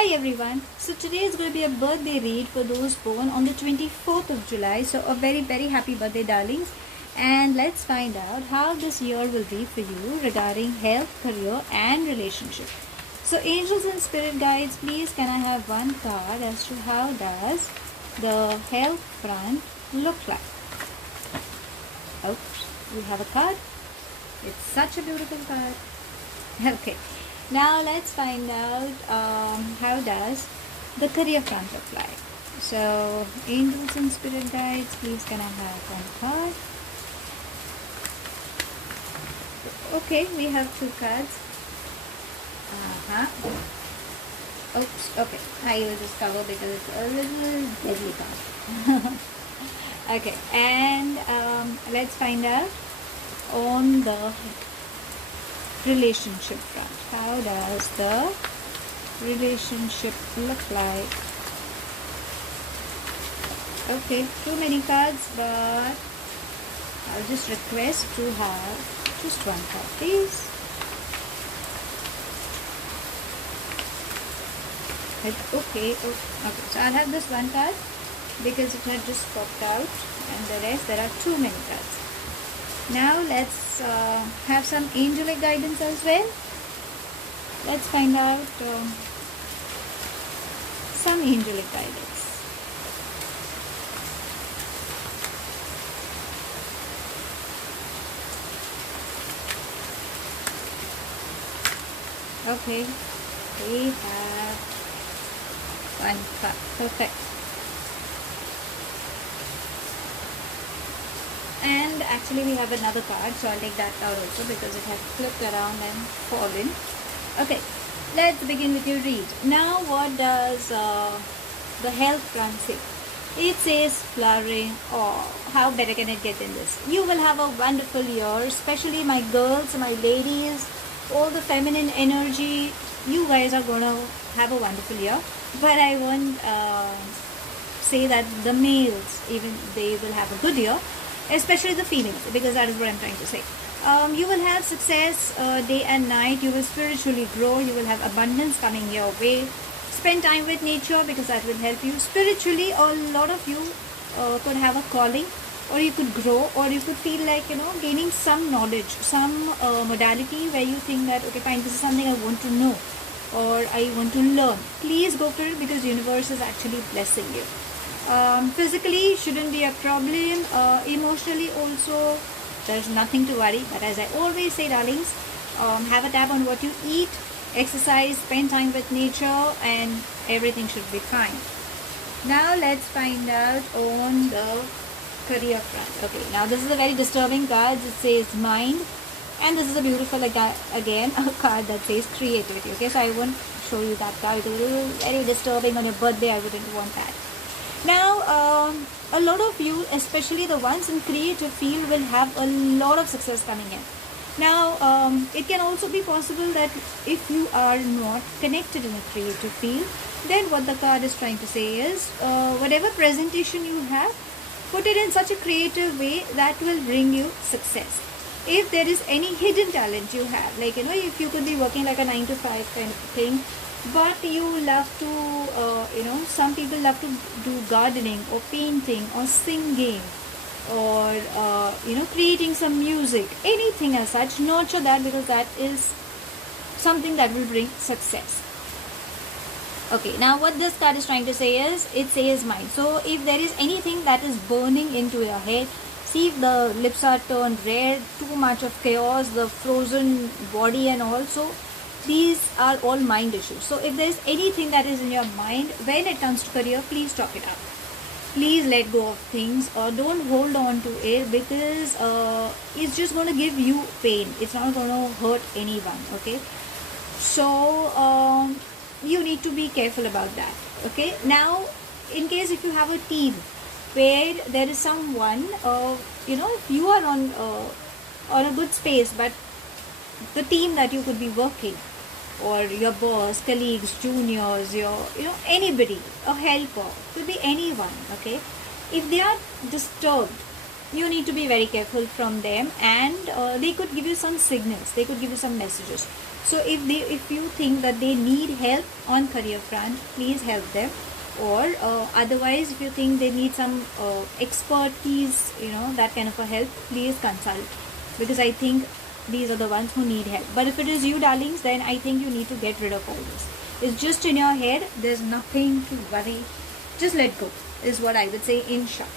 Hi everyone. So today is going to be a birthday read for those born on the 24th of July. So a very happy birthday darlings. And let's find out how this year will be for you regarding health, career and relationship. So angels and spirit guides, please can I have one card as to how does the health front look like? Oops, we have a card. It's such a beautiful card. Okay. Now let's find out how does the career front look like. So angels and spirit guides, please can I have one card? Okay, we have two cards. Oops, okay. I will just cover because it's a little deadly card. Okay, and let's find out on the relationship front. How does the relationship look like? Okay, too many cards, but I'll just request to have just one card, please. Okay, so I'll have this one card because it had just popped out, and the rest there are too many cards. Now let's have some angelic guidance as well. Let's find out some angelic guidance. Okay, we have one card. Perfect. And actually we have another card, so I'll take that out also because it has flipped around and fallen. Okay, let's begin with your read. Now what does the health front say? It says flowering. Oh, how better can it get in this? You will have a wonderful year, especially my girls, my ladies, all the feminine energy. You guys are going to have a wonderful year. But I won't say that the males, even they will have a good year. Especially the females, because that is what I'm trying to say. You will have success day and night. You will spiritually grow. You will have abundance coming your way. Spend time with nature because that will help you. Spiritually, a lot of you could have a calling, or you could grow, or you could feel like, gaining some knowledge, some modality where you think that, okay, fine, this is something I want to know or I want to learn. Please go for it because universe is actually blessing you. Physically shouldn't be a problem. Emotionally also there's nothing to worry, but as I always say darlings, have a tab on what you eat, exercise, spend time with nature, and everything should be fine. Now let's find out on the career front. Okay, now this is a very disturbing card. It says mind, and this is a beautiful again a card that says creativity. Okay, so I won't show you that card because it is very disturbing on your birthday. I wouldn't want that. Now, a lot of you, especially the ones in creative field, will have a lot of success coming in. Now, it can also be possible that if you are not connected in a creative field, then what the card is trying to say is, whatever presentation you have, put it in such a creative way that will bring you success. If there is any hidden talent you have, like, if you could be working like a 9 to 5 kind of thing, but you love to, some people love to do gardening or painting or singing or, creating some music, anything as such, nurture that because that is something that will bring success. Okay, now what this card is trying to say is, it says mind. So if there is anything that is burning into your head, see if the lips are turned red, too much of chaos, the frozen body and also, these are all mind issues. So if there is anything that is in your mind when it comes to career, please talk it out. Please let go of things or don't hold on to it because it's just going to give you pain. It's not going to hurt anyone. Okay, so you need to be careful about that. Okay, now in case if you have a team where there is someone, if you are on a good space, but the team that you could be working, or your boss, colleagues, juniors, anybody, a helper, could be anyone, okay? If they are disturbed you need to be very careful from them, and they could give you some signals, they could give you some messages. So if you think that they need help on career front, please help them. Or otherwise, if you think they need some expertise, that kind of a help, please consult, because I think these are the ones who need help. But if it is you, darlings, then I think you need to get rid of all this. It's just in your head, there's nothing to worry, just let go, is what I would say in short.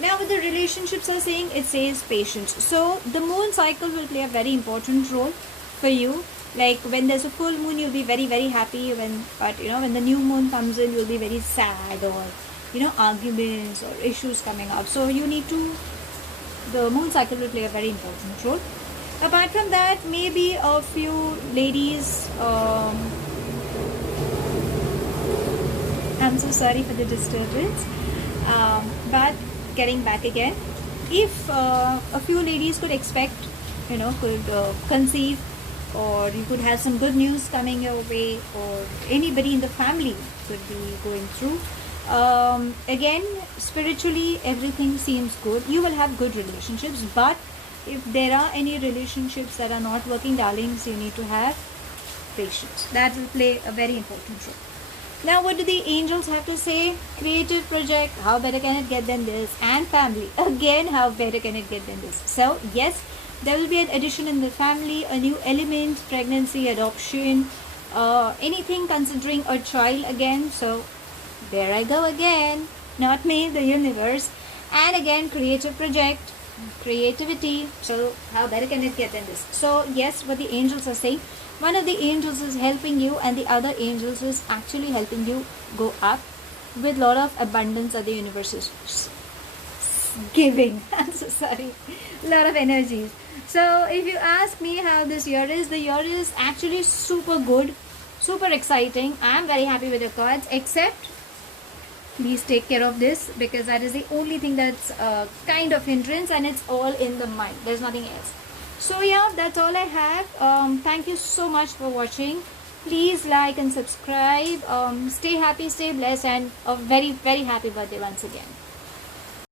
Now with the relationships are saying, it says patience. So the moon cycle will play a very important role for you. Like when there's a full moon, you'll be very, very happy. But when the new moon comes in, you'll be very sad, or arguments or issues coming up. So the moon cycle will play a very important role. Apart from that, maybe a few ladies, I'm so sorry for the disturbance, but getting back again, if a few ladies could expect, could conceive, or you could have some good news coming your way, or anybody in the family could be going through. Again, spiritually, everything seems good. You will have good relationships, but if there are any relationships that are not working, darlings, you need to have patience. That will play a very important role. Now, what do the angels have to say? Creative project, how better can it get than this? And family, again, how better can it get than this? So, yes, there will be an addition in the family, a new element, pregnancy, adoption, anything considering a child again. So, there I go again, not me, the universe. And again, creative project, creativity. So, how better can it get than this? So, yes, what the angels are saying, one of the angels is helping you, and the other angels is actually helping you go up with a lot of abundance that the universe is giving. I'm so sorry, a lot of energies. So if you ask me how this year is, the year is actually super good, super exciting. I'm very happy with the cards, except please take care of this, because that is the only thing that's kind of hindrance, and it's all in the mind. There's nothing else. So yeah, that's all I have. Thank you so much for watching. Please like and subscribe. Stay happy, stay blessed, and a very, very happy birthday once again.